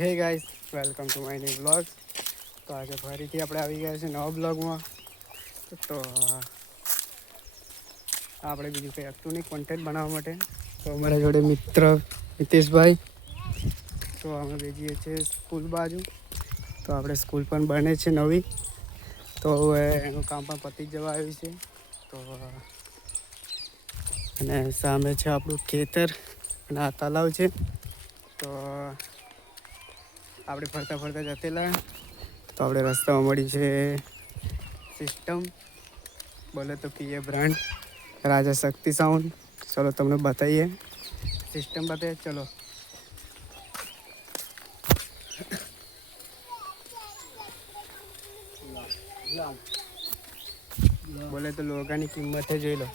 હે guys, welcome to my new blog. તો આજે ફરીથી આપણે આવી ગયા છે નવા બ્લોગમાં. તો આપણે બીજું કંઈ હતું નહીં કોન્ટેન્ટ બનાવવા માટે. તો અમારા જોડે મિત્ર મિતેશભાઈ. તો અમે ભેજીએ છીએ સ્કૂલ બાજુ. તો આપણે સ્કૂલ પણ બને છે નવી. તો હવે એનું કામ પણ પતી જવા આવ્યું છે. તો અને સામે છે આપણું ખેતર અને આ તલાવ છે. તો આપણે ફરતા ફરતા જતેલા તો આપણે રસ્તામાં મળી છે સિસ્ટમ, બોલે તો કે બ્રાન્ડ રાજા શક્તિ સાઉન્ડ. ચલો તમને બતાવીએ સિસ્ટમ, બતાવીએ ચલો. બોલે તો લોગાની કિંમત જોઈ લો.